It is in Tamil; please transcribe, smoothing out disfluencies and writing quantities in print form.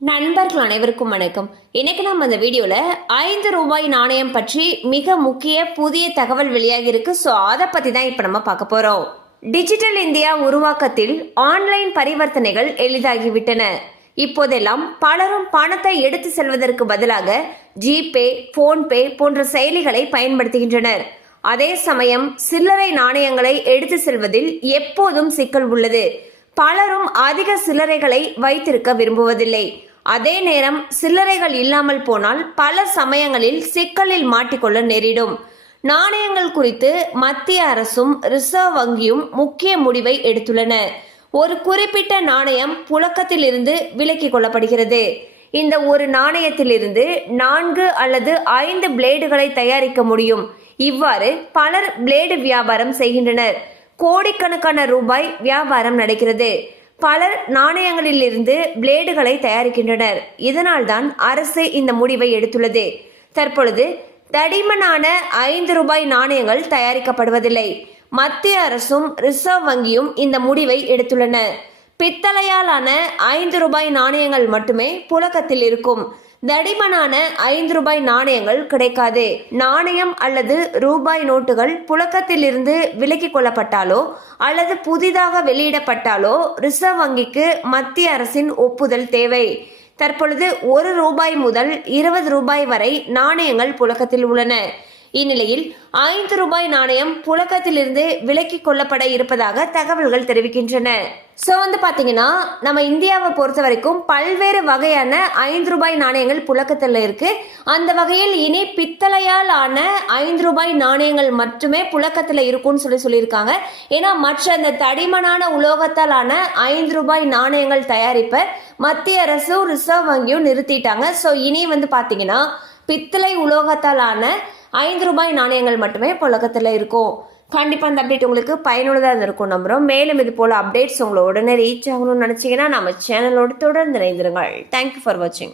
நண்பர்கள் அனைவருக்கும் வணக்கம். இன்னைக்கு நம்ம அந்த வீடியோல 5 ரூபாய் நாணயம் பற்றி மிக முக்கிய புதிய தகவல் வெளியாகி இருக்கு. ஸோ அதை பத்தி தான் இப்ப நம்ம பார்க்க போறோம். டிஜிட்டல் இந்தியா உருவாக்கத்தில் ஆன்லைன் பரிவர்த்தனைகள் எளிதாகிவிட்டன. இப்போதெல்லாம் பலரும் பணத்தை எடுத்து செல்வதற்கு பதிலாக ஜிபே, போன்பே போன்ற செயலிகளை பயன்படுத்துகின்றனர். அதே சமயம் சில்லறை நாணயங்களை எடுத்து செல்வதில் எப்போதும் சிக்கல் உள்ளது. பலரும் அதிக சில்லறைகளை வைத்திருக்க விரும்புவதில்லை. அதே நேரம் சில்லறைகள் இல்லாமல் போனால் பல சமயங்களில் சிக்கலில் மாட்டிக்கொள்ள நேரிடும். நாணயங்கள் குறித்து மத்திய அரசும் ரிசர்வ் வங்கியும் முக்கிய முடிவை எடுத்துள்ளன. ஒரு குறிப்பிட்ட நாணயம் புழக்கத்தில் இருந்து விலக்கிக் கொள்ளப்படுகிறது. இந்த ஒரு நாணயத்திலிருந்து 4 அல்லது 5 பிளேடுகளை தயாரிக்க முடியும். இவ்வாறு பலர் பிளேடு வியாபாரம் செய்கின்றனர். கோடிக்கணக்கான ரூபாய் வியாபாரம் நடக்கிறது. பலர் நாணயங்களில் இருந்து பிளேடுகளை தயாரிக்கின்றனர். இதனால் தான் அரசு இந்த முடிவை எடுத்துள்ளது. தற்பொழுது தடிமனான 5 ரூபாய் நாணயங்கள் தயாரிக்கப்படுவதில்லை. மத்திய அரசும் ரிசர்வ் வங்கியும் இந்த முடிவை எடுத்துள்ளன. பித்தளையாலான 5 ரூபாய் நாணயங்கள் மட்டுமே புழக்கத்தில் இருக்கும். தடிமனான 5 ரூபாய் நாணயங்கள் கிடைக்காது. நாணயம் அல்லது ரூபாய் நோட்டுகள் புழக்கத்தில் இருந்து விலக்கிக் கொள்ளப்பட்டாலோ அல்லது புதிதாக வெளியிடப்பட்டாலோ ரிசர்வ் வங்கிக்கு மத்திய அரசின் ஒப்புதல் தேவை. தற்பொழுது 1 ரூபாய் முதல் 20 ரூபாய் வரை நாணயங்கள் புழக்கத்தில் உள்ளன. இந்நிலையில் 5 ரூபாய் நாணயம் புழக்கத்திலிருந்து விலக்கிக் கொள்ளப்பட இருப்பதாக தகவல்கள் தெரிவிக்கின்றன. ஸோ பாத்தீங்கன்னா நம்ம இந்தியாவை பொறுத்த வரைக்கும் பல்வேறு வகையான 5 ரூபாய் நாணயங்கள் புழக்கத்தில் இருக்கு. அந்த வகையில் இனி பித்தளையால் ஆன 5 ரூபாய் நாணயங்கள் மட்டுமே புழக்கத்தில் இருக்கும்னு சொல்லியிருக்காங்க. ஏன்னா மற்ற அந்த தடிமனான உலோகத்தால் ஆன 5 ரூபாய் நாணயங்கள் தயாரிப்பை மத்திய அரசும் ரிசர்வ் வங்கியும் நிறுத்திட்டாங்க. ஸோ இனி பாத்தீங்கன்னா பித்தளை உலோகத்தால் ஆன 5 ரூபாய் நாணயங்கள் மட்டுமே புழக்கத்தில் இருக்கும். கண்டிப்பாக அந்த அப்டேட் உங்களுக்கு பயனுள்ளதாக இருக்கும் நம்புகிறோம். மேலும் இது போல் அப்டேட்ஸ் உங்களை உடனே ரீச் ஆகணும்னு நினச்சிங்கன்னா நம்ம சேனலோடு தொடர்ந்து இணைந்திருங்கள். தேங்க்யூ ஃபார் வாட்சிங்.